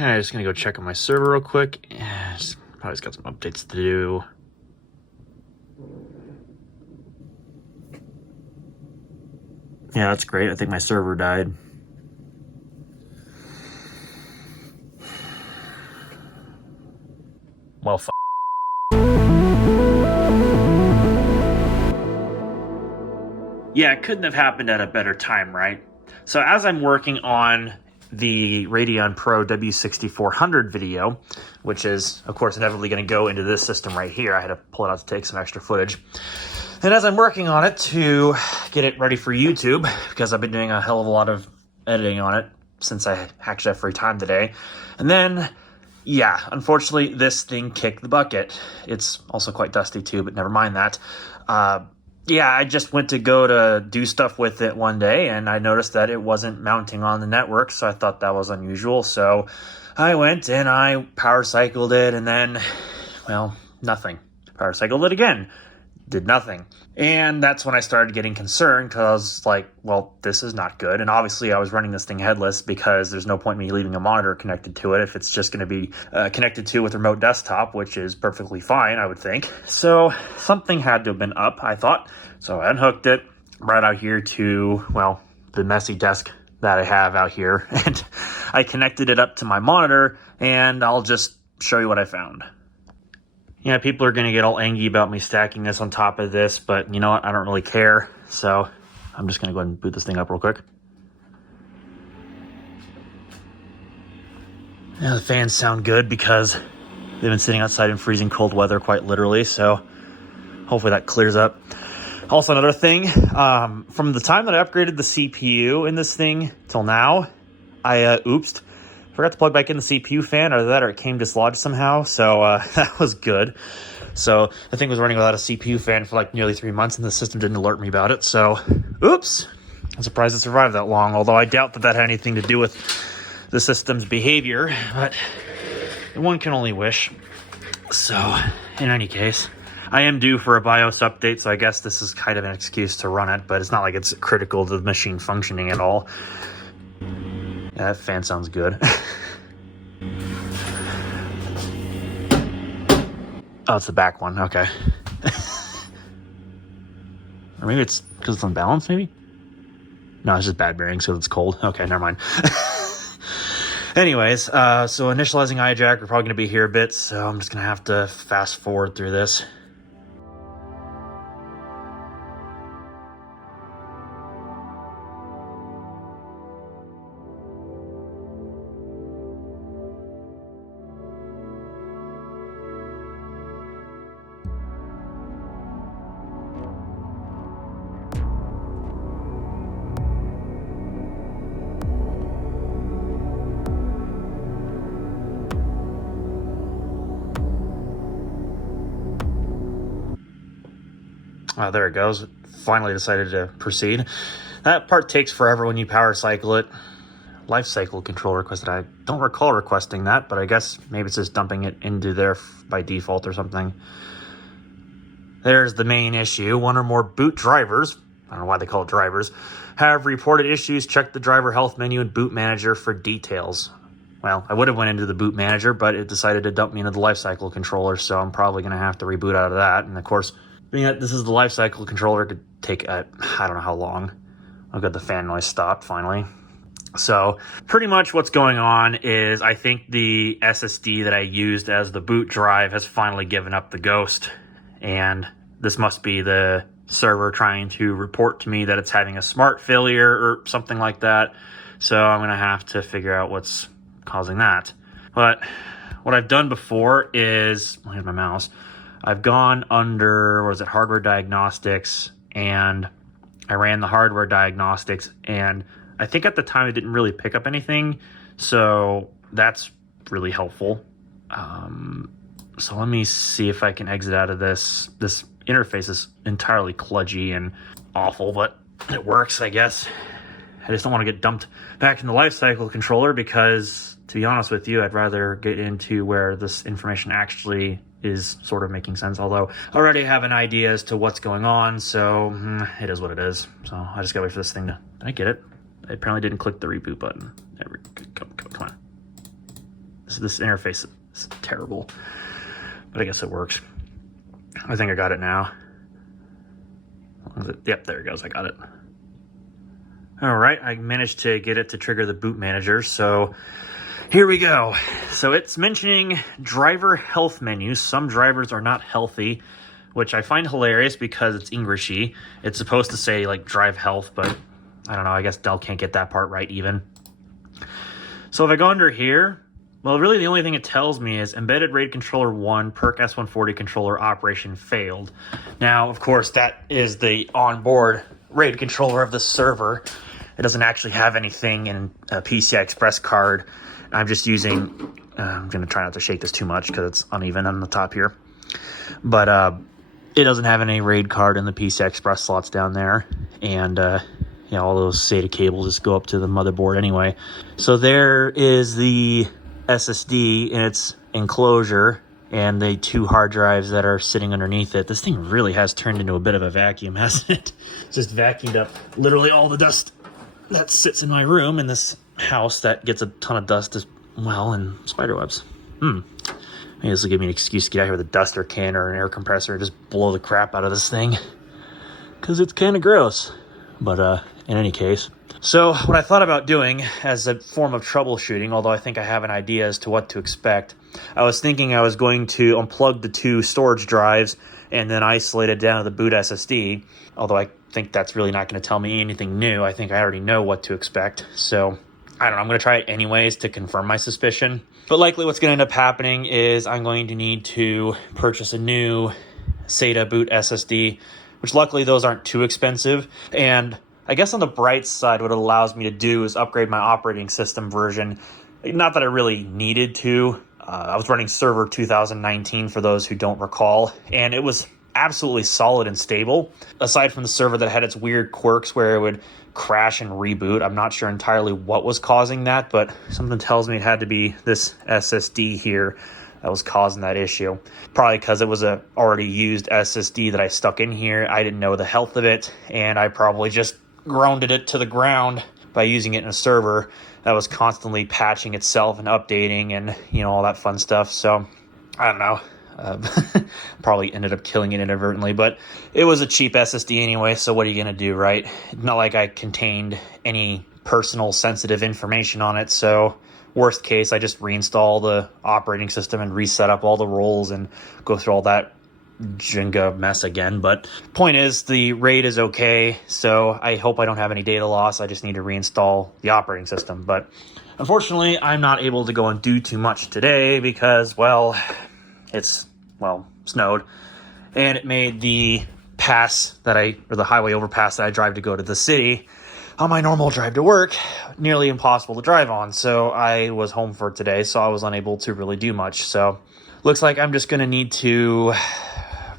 Okay, just gonna go check on my server real quick. Probably got some updates to do. Yeah, that's great. I think my server died. Well, yeah, it couldn't have happened at a better time, right? So as I'm working on the Radeon Pro W6400 video, which is, of course, inevitably going to go into this system right here. I had to pull it out to take some extra footage. And as I'm working on it to get it ready for YouTube, because I've been doing a hell of a lot of editing on it since I actually have free time today. And then, yeah, unfortunately, this thing kicked the bucket. It's also quite dusty too, but never mind that. Yeah, I just went to go to do stuff with it one day, and I noticed that it wasn't mounting on the network, so I thought that was unusual. So I went and I power cycled it, and then, well, nothing. Power cycled it again. Did nothing. And that's when I started getting concerned, because I was like, well, this is not good. And obviously I was running this thing headless because there's no point in me leaving a monitor connected to it if it's just going to be connected to with a remote desktop, which is perfectly fine, I would think. So something had to have been up, I thought. So I unhooked it, brought it out here to, well, the messy desk that I have out here. And I connected it up to my monitor, and I'll just show you what I found. Yeah, people are going to get all angry about me stacking this on top of this, but you know what? I don't really care. So I'm just going to go ahead and boot this thing up real quick. Yeah, the fans sound good because they've been sitting outside in freezing cold weather, quite literally. So hopefully that clears up. Also, another thing, from the time that I upgraded the CPU in this thing till now, I forgot to plug back in the CPU fan, or that, or it came dislodged somehow. So that was good. So the thing was running without a CPU fan for like nearly 3 months, and the system didn't alert me about it. So, oops. I'm surprised it survived that long, although I doubt that that had anything to do with the system's behavior, but one can only wish. So, in any case, I am due for a BIOS update, so I guess this is kind of an excuse to run it, but it's not like it's critical to the machine functioning at all. Yeah, that fan sounds good. Oh, it's the back one. Okay. Or maybe it's because it's unbalanced, maybe? No, it's just bad bearing, so it's cold. Okay, never mind. Anyways, so initializing iJack, we're probably going to be here a bit, so I'm just going to have to fast forward through this. Oh, there it goes. Finally decided to proceed. That part takes forever when you power cycle it. Life cycle control requested. I don't recall requesting that, but I guess maybe it's just dumping it into there by default or something. There's the main issue. One or more boot drivers, I don't know why they call it drivers, have reported issues. Check the driver health menu and boot manager for details. Well, I would have went into the boot manager, but it decided to dump me into the life cycle controller, so I'm probably going to have to reboot out of that. And of course, being that this is the life cycle controller, it could take, I don't know how long. Oh good, the fan noise stopped finally. So pretty much what's going on is I think the SSD that I used as the boot drive has finally given up the ghost. And this must be the server trying to report to me that it's having a smart failure or something like that. So I'm going to have to figure out what's causing that. But what I've done before is, here's my mouse. I've gone under, what is it, hardware diagnostics, and I ran the hardware diagnostics, and I think at the time it didn't really pick up anything, so that's really helpful. So let me see if I can exit out of this. This interface is entirely kludgy and awful, but it works, I guess. I just don't want to get dumped back in the lifecycle controller because, to be honest with you, I'd rather get into where this information actually is sort of making sense, although I already have an idea as to what's going on, so it is what it is. So I just gotta wait for this thing to... Did I get it? I apparently didn't click the reboot button. There we go. Come on. This interface is terrible, but I guess it works. I think I got it now. Yep, there it goes. I got it. All right, I managed to get it to trigger the boot manager. So here we go. So it's mentioning driver health menus. Some drivers are not healthy, which I find hilarious because it's Englishy. It's supposed to say like drive health, but I don't know. I guess Dell can't get that part right even. So if I go under here, well, really the only thing it tells me is embedded RAID controller 1, PERC S140 controller operation failed. Now, of course, that is the onboard RAID controller of the server. It doesn't actually have anything in a PCI Express card. I'm just using, I'm going to try not to shake this too much because it's uneven on the top here. But it doesn't have any RAID card in the PCI Express slots down there. And you know, all those SATA cables just go up to the motherboard anyway. So there is the SSD in its enclosure and the 2 hard drives that are sitting underneath it. This thing really has turned into a bit of a vacuum, hasn't it? Just vacuumed up literally all the dust that sits in my room in this house that gets a ton of dust as well and spider webs. Maybe this will give me an excuse to get out here with a duster can or an air compressor and just blow the crap out of this thing, because it's kind of gross. But in any case, so what I thought about doing as a form of troubleshooting, although I think I have an idea as to what to expect, I was thinking I was going to unplug the 2 storage drives and then isolate it down to the boot SSD, although I think that's really not going to tell me anything new. I think I already know what to expect. So I don't know, I'm going to try it anyways to confirm my suspicion. But likely what's going to end up happening is I'm going to need to purchase a new SATA boot SSD, which luckily those aren't too expensive. And I guess on the bright side, what it allows me to do is upgrade my operating system version. Not that I really needed to. I was running Server 2019 for those who don't recall, and it was absolutely solid and stable. Aside from the server that had its weird quirks where it would crash and reboot, I'm not sure entirely what was causing that, but something tells me it had to be this SSD here that was causing that issue. Probably because it was a already used SSD that I stuck in here. I didn't know the health of it, and I probably just grounded it to the ground by using it in a server that was constantly patching itself and updating and, you know, all that fun stuff. So I don't know. Probably ended up killing it inadvertently, but it was a cheap SSD anyway, so what are you going to do, right? Not like I contained any personal sensitive information on it, so worst case, I just reinstall the operating system and reset up all the roles and go through all that Jenga mess again. But point is, the RAID is okay, so I hope I don't have any data loss. I just need to reinstall the operating system. But unfortunately, I'm not able to go and do too much today because, well, it's, well, snowed, and it made the pass that or the highway overpass that I drive to go to the city on my normal drive to work nearly impossible to drive on. So I was home for today, so I was unable to really do much. So looks like I'm just going to need to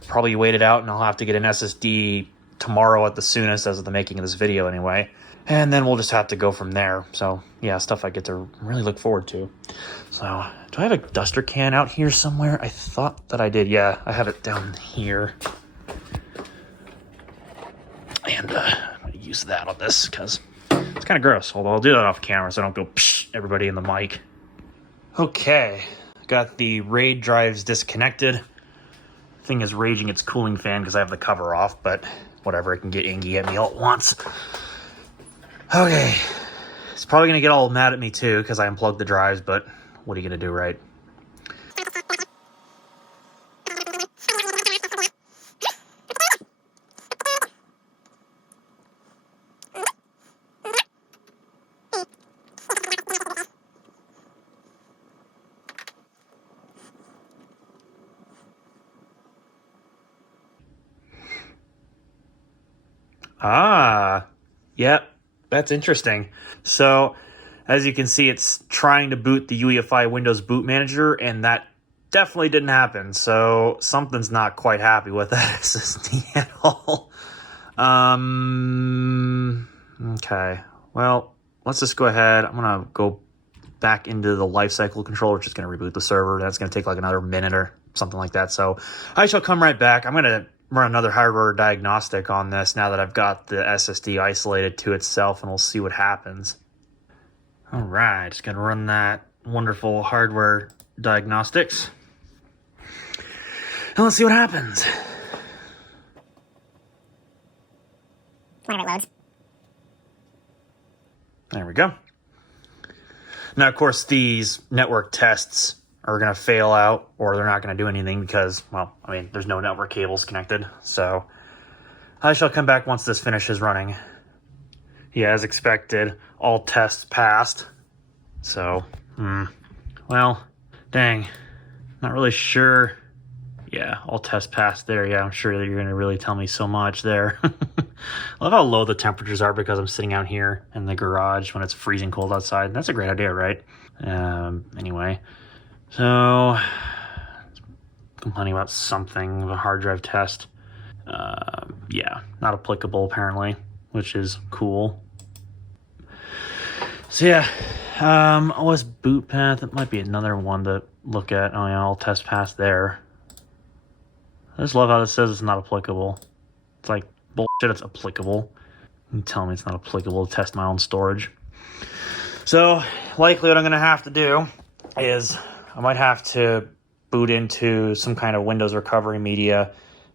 probably wait it out, and I'll have to get an SSD tomorrow at the soonest as of the making of this video anyway. And then we'll just have to go from there. So yeah, stuff I get to really look forward to. So do I have a duster can out here somewhere? I thought that I did. Yeah, I have it down here. And I'm going to use that on this because it's kind of gross. Although I'll do that off camera so I don't go psh everybody in the mic. Okay, got the RAID drives disconnected. Thing is raging its cooling fan because I have the cover off, but whatever, it can get Ingy at me all at once. Okay, it's probably going to get all mad at me too because I unplugged the drives, but what are you going to do, right? Ah, yep. That's interesting. So, as you can see, it's trying to boot the UEFI Windows Boot Manager, and that definitely didn't happen. So, something's not quite happy with that SSD at all. Okay. Well, let's just go ahead. I'm going to go back into the lifecycle controller, which is going to reboot the server. That's going to take like another minute or something like that. So, I shall come right back. I'm going to run another hardware diagnostic on this now that I've got the SSD isolated to itself, and we'll see what happens. All right, just gonna run that wonderful hardware diagnostics. And let's see what happens. Whenever it loads. There we go. Now, of course, these network tests are going to fail out, or they're not going to do anything because, well, I mean, there's no network cables connected. So I shall come back once this finishes running. Yeah, as expected, all tests passed. So, well, dang, not really sure. Yeah, all tests passed there. Yeah, I'm sure that you're going to really tell me so much there. I love how low the temperatures are because I'm sitting out here in the garage when it's freezing cold outside. That's a great idea, right? Anyway, so complaining about something of a hard drive test. Yeah, not applicable apparently, which is cool. So yeah, OS boot path, it might be another one to look at. Oh yeah, all test pass there. I just love how this says it's not applicable. It's like bullshit, it's applicable. You tell me it's not applicable to test my own storage. So likely what I'm going to have to do is I might have to boot into some kind of Windows recovery media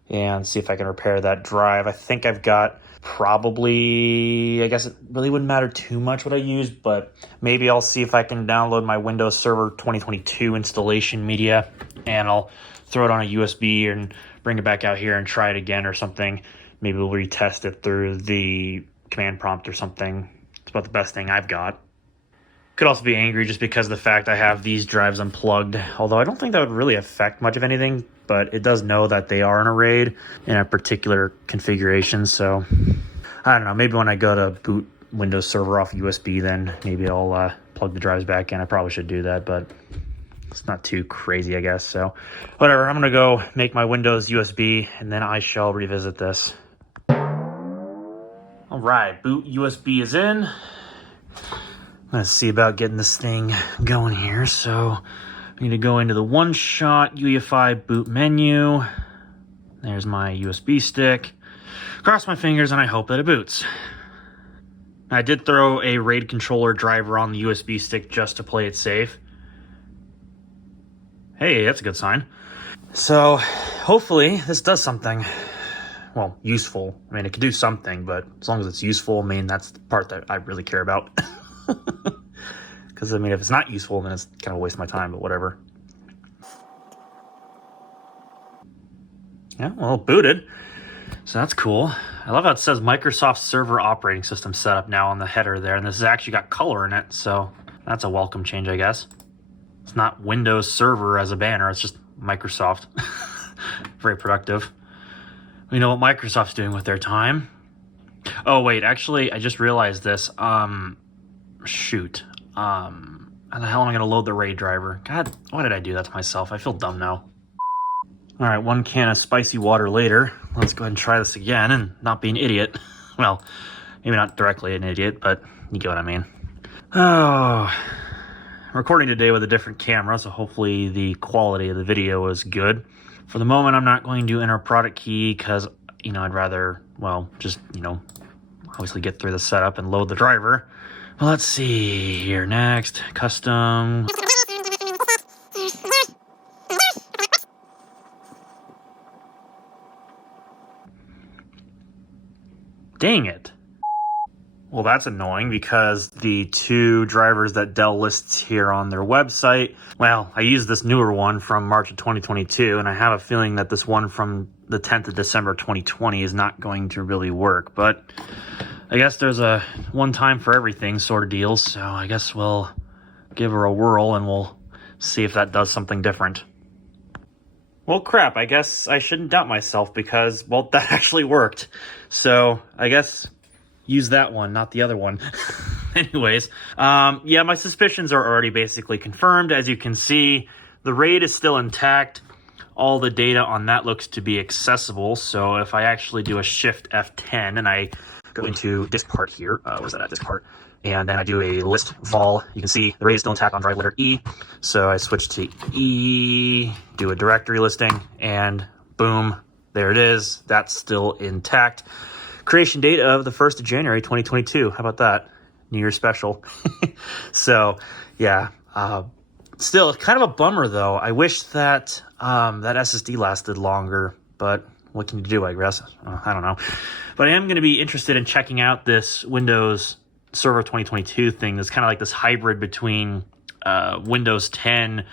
and see if I can repair that drive. I think I've got probably, I guess it really wouldn't matter too much what I use, but maybe I'll see if I can download my Windows Server 2022 installation media and I'll throw it on a USB and bring it back out here and try it again or something. Maybe we'll retest it through the command prompt or something. It's about the best thing I've got. Could also be angry just because of the fact I have these drives unplugged, although I don't think that would really affect much of anything, but it does know that they are in a RAID in a particular configuration, so I don't know, maybe when I go to boot Windows Server off USB, then maybe I'll plug the drives back in. I probably should do that, but it's not too crazy, I guess, so whatever. I'm going to go make my Windows USB, and then I shall revisit this. All right, boot USB is in. I'm going to see about getting this thing going here. So I need to go into the one-shot UEFI boot menu. There's my USB stick. Cross my fingers and I hope that it boots. I did throw a RAID controller driver on the USB stick just to play it safe. Hey, that's a good sign. So hopefully this does something. Well, useful. I mean, it could do something, but as long as it's useful, I mean, that's the part that I really care about. Because, I mean, if it's not useful, then it's kind of a waste of my time, but whatever. Yeah, well, booted. So that's cool. I love how it says Microsoft Server Operating System setup now on the header there, and this has actually got color in it, so that's a welcome change, I guess. It's not Windows Server as a banner, it's just Microsoft. Very productive. We know what Microsoft's doing with their time. Oh, wait, actually, I just realized this. Shoot. How the hell am I going to load the RAID driver? God, why did I do that to myself? I feel dumb now. All right, 1 can of spicy water later. Let's go ahead and try this again and not be an idiot. Well, maybe not directly an idiot, but you get what I mean. Oh, I'm recording today with a different camera, so hopefully the quality of the video is good. For the moment, I'm not going to enter product key because, you know, I'd rather, well, just, you know, obviously get through the setup and load the driver. Well, let's see here next. Custom. Dang it. Well, that's annoying because the 2 drivers that Dell lists here on their website, well, I used this newer one from March of 2022, and I have a feeling that this one from the 10th of December 2020 is not going to really work, but I guess there's a one time for everything sort of deal, so I guess we'll give her a whirl and we'll see if that does something different. Well, crap, I guess I shouldn't doubt myself because, well, that actually worked. So I guess use that one, not the other one. Anyways, yeah, my suspicions are already basically confirmed. As you can see, the RAID is still intact. All the data on that looks to be accessible. So if I actually do a Shift F10 and I go into disk part here, where's that at, disk part, and then I do a list vol, you can see the RAID is still intact on drive letter E. So I switch to E, do a directory listing, and boom, there it is. That's still intact. Creation date of the 1st of January 2022. How about that? New Year's special. So yeah, Still, kind of a bummer though. I wish that that SSD lasted longer, but what can you do, I guess? I don't know. But I am going to be interested in checking out this Windows Server 2022 thing. It's kind of like this hybrid between Windows 10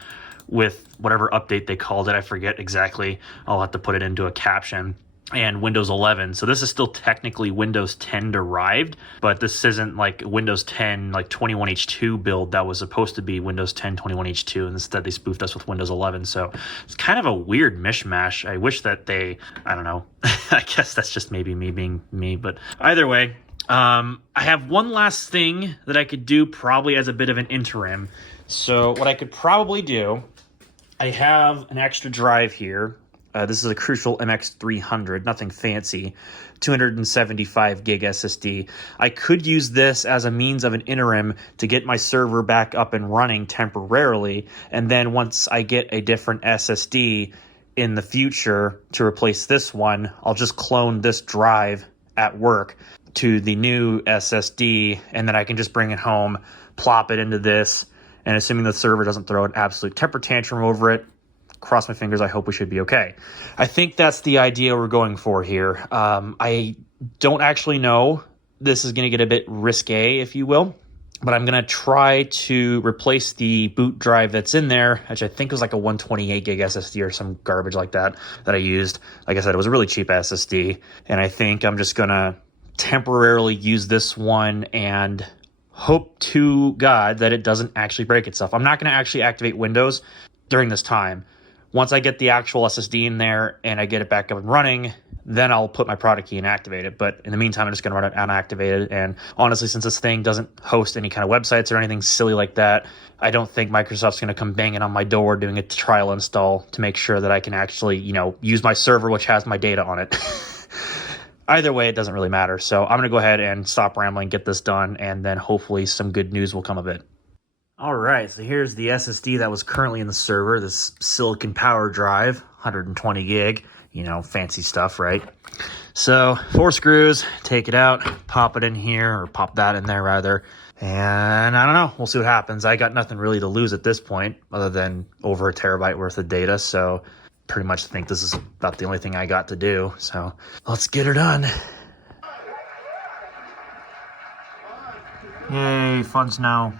with whatever update they called it. I forget exactly. I'll have to put it into a caption. And Windows 11. So this is still technically Windows 10 derived, but this isn't like Windows 10 like 21H2 build that was supposed to be Windows 10 21H2, and instead they spoofed us with Windows 11. So it's kind of a weird mishmash. I wish that I don't know. I guess that's just maybe me being me, but either way, I have one last thing that I could do probably as a bit of an interim. So what I could probably do, I have an extra drive here. This is a Crucial MX300, nothing fancy, 275 gig SSD. I could use this as a means of an interim to get my server back up and running temporarily, and then once I get a different SSD in the future to replace this one, I'll just clone this drive at work to the new SSD, and then I can just bring it home, plop it into this, and assuming the server doesn't throw an absolute temper tantrum over it, cross my fingers, I hope we should be okay. I think that's the idea we're going for here. I don't actually know. This is going to get a bit risque, if you will, but I'm going to try to replace the boot drive that's in there, which I think was like a 128 gig SSD or some garbage like that I used. Like I said, it was a really cheap SSD, and I think I'm just going to temporarily use this one and hope to God that it doesn't actually break itself. I'm not going to actually activate Windows during this time. Once I get the actual SSD in there and I get it back up and running, then I'll put my product key and activate it. But in the meantime, I'm just going to run it unactivated. And honestly, since this thing doesn't host any kind of websites or anything silly like that, I don't think Microsoft's going to come banging on my door doing a trial install to make sure that I can actually, use my server, which has my data on it. Either way, it doesn't really matter. So I'm going to go ahead and stop rambling, get this done, and then hopefully some good news will come of it. All right, so here's the SSD that was currently in the server, this Silicon Power drive, 120 gig, fancy stuff, right? So 4 screws, take it out, pop it in here, or pop that in there rather, and I don't know, we'll see what happens. I got nothing really to lose at this point other than over a terabyte worth of data, so pretty much think this is about the only thing I got to do, so let's get her done. Yay, fun snow.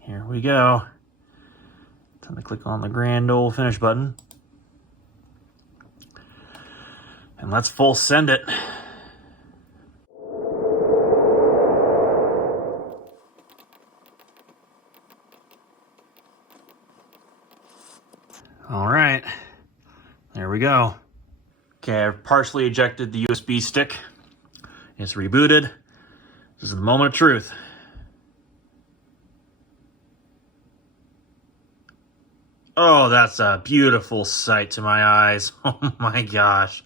Here we go. Time to click on the grand old finish button. And let's full send it. All right, there we go. Okay, I've partially ejected the USB stick. It's rebooted. This is the moment of truth. Oh, that's a beautiful sight to my eyes. Oh my gosh.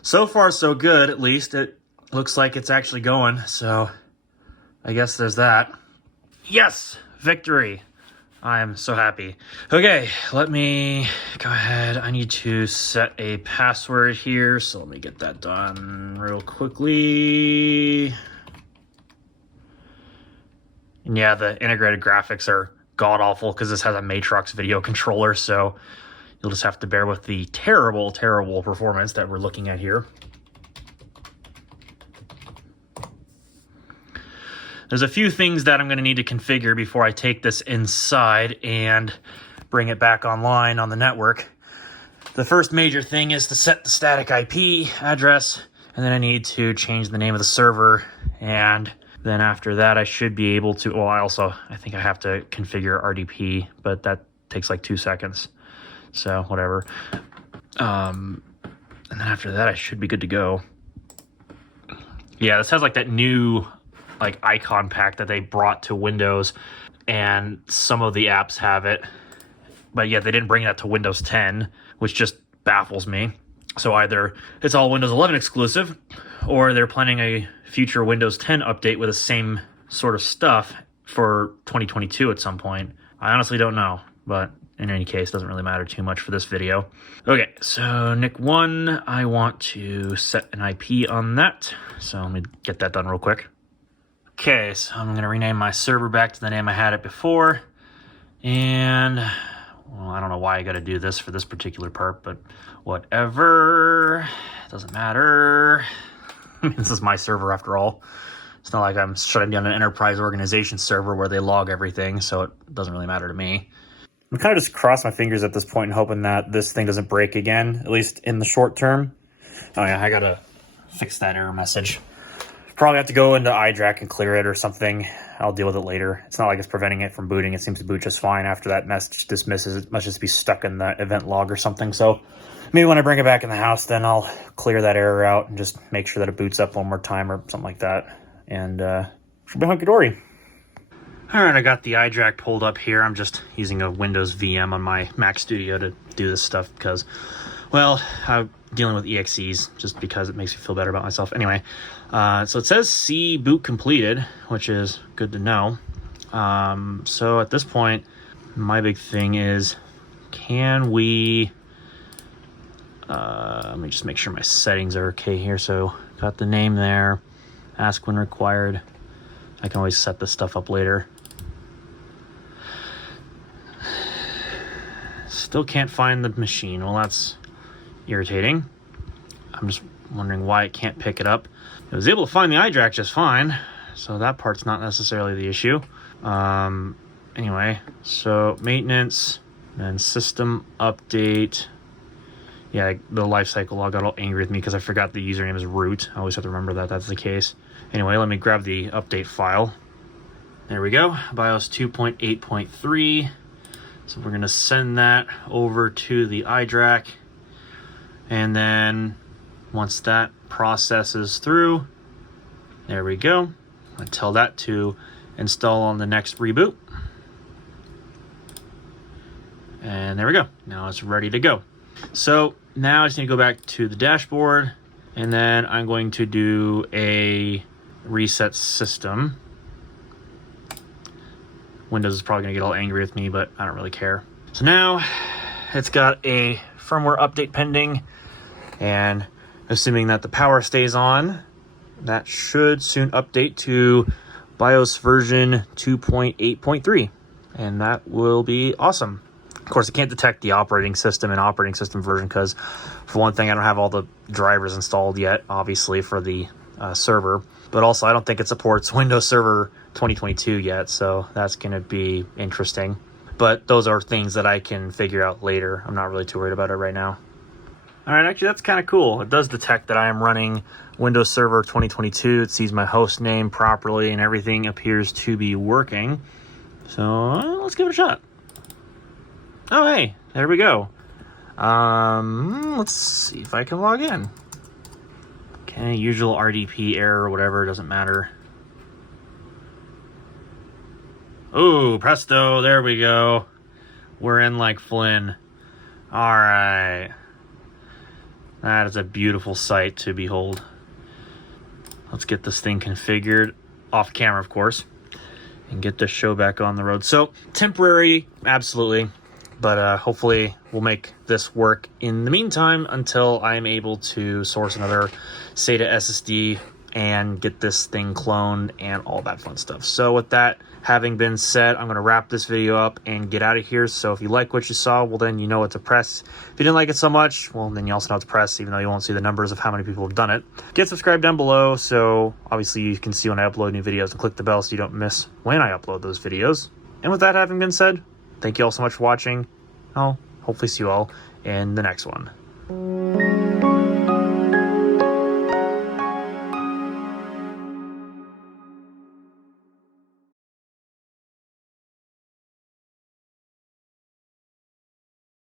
So far, so good, at least. It looks like it's actually going, so I guess there's that. Yes! Victory! I am so happy. Okay, let me go ahead. I need to set a password here, so let me get that done real quickly. And yeah, the integrated graphics are god-awful because this has a Matrox video controller, so you'll just have to bear with the terrible, terrible performance that we're looking at here. There's a few things that I'm going to need to configure before I take this inside and bring it back online on the network. The first major thing is to set the static IP address, and then I need to change the name of the server, and then after that I should be able to, well, I think I have to configure RDP, but that takes like 2 seconds, so whatever. And then after that I should be good to go. Yeah, this has like that new like icon pack that they brought to Windows, and some of the apps have it, but yeah, they didn't bring that to Windows 10, which just baffles me. So either it's all Windows 11 exclusive, or they're planning a future Windows 10 update with the same sort of stuff for 2022 at some point. I honestly don't know, but in any case, doesn't really matter too much for this video. Okay, so NIC 1, I want to set an IP on that. So let me get that done real quick. Okay, so I'm going to rename my server back to the name I had it before. And, well, I don't know why I got to do this for this particular part, but whatever. It doesn't matter. I mean, this is my server after all. It's not like I'm shutting down an enterprise organization server where they log everything, so it doesn't really matter to me. I'm kind of just cross my fingers at this point and hoping that this thing doesn't break again, at least in the short term. Oh yeah, I gotta fix that error message. Probably have to go into iDRAC and clear it or something. I'll deal with it later. It's not like it's preventing it from booting. It seems to boot just fine after that message dismisses. It must just be stuck in the event log or something. So maybe when I bring it back in the house, then I'll clear that error out and just make sure that it boots up one more time or something like that. And should be hunky-dory. All right, I got the iDRAC pulled up here. I'm just using a Windows VM on my Mac Studio to do this stuff because, well, I'm dealing with EXEs just because it makes me feel better about myself. Anyway, so it says C boot completed, which is good to know. So at this point, my big thing is, can we... let me just make sure my settings are okay here. So got the name there. Ask when required. I can always set this stuff up later. Still can't find the machine. Well, that's irritating. I'm just wondering why it can't pick it up. It was able to find the iDRAC just fine, so that part's not necessarily the issue. Anyway, so maintenance and system update. Yeah, the lifecycle log got all angry with me because I forgot the username is root. I always have to remember that that's the case. Anyway, let me grab the update file. There we go, BIOS 2.8.3. So we're gonna send that over to the iDRAC. And then once that processes through, there we go. I tell that to install on the next reboot. And there we go. Now it's ready to go. So now I just need to go back to the dashboard, and then I'm going to do a reset system. Windows is probably going to get all angry with me, but I don't really care. So now it's got a firmware update pending, and assuming that the power stays on, that should soon update to BIOS version 2.8.3, and that will be awesome. Of course, it can't detect the operating system and operating system version because, for one thing, I don't have all the drivers installed yet, obviously, for the server. But also, I don't think it supports Windows Server 2022 yet, so that's going to be interesting. But those are things that I can figure out later. I'm not really too worried about it right now. All right, actually, that's kind of cool. It does detect that I am running Windows Server 2022. It sees my host name properly, and everything appears to be working. So let's give it a shot. Oh, hey, there we go. Let's see if I can log in. Okay, usual RDP error or whatever, doesn't matter. Oh, presto, there we go. We're in like Flynn. All right. That is a beautiful sight to behold. Let's get this thing configured, off camera, of course, and get this show back on the road. So, temporary, absolutely. But hopefully we'll make this work in the meantime until I'm able to source another SATA SSD and get this thing cloned and all that fun stuff. So with that having been said, I'm going to wrap this video up and get out of here. So if you like what you saw, well, then you know what to press. If you didn't like it so much, well, then you also know what to press, even though you won't see the numbers of how many people have done it. Get subscribed down below, so obviously you can see when I upload new videos, and click the bell so you don't miss when I upload those videos. And with that having been said, thank you all so much for watching. I'll hopefully see you all in the next one.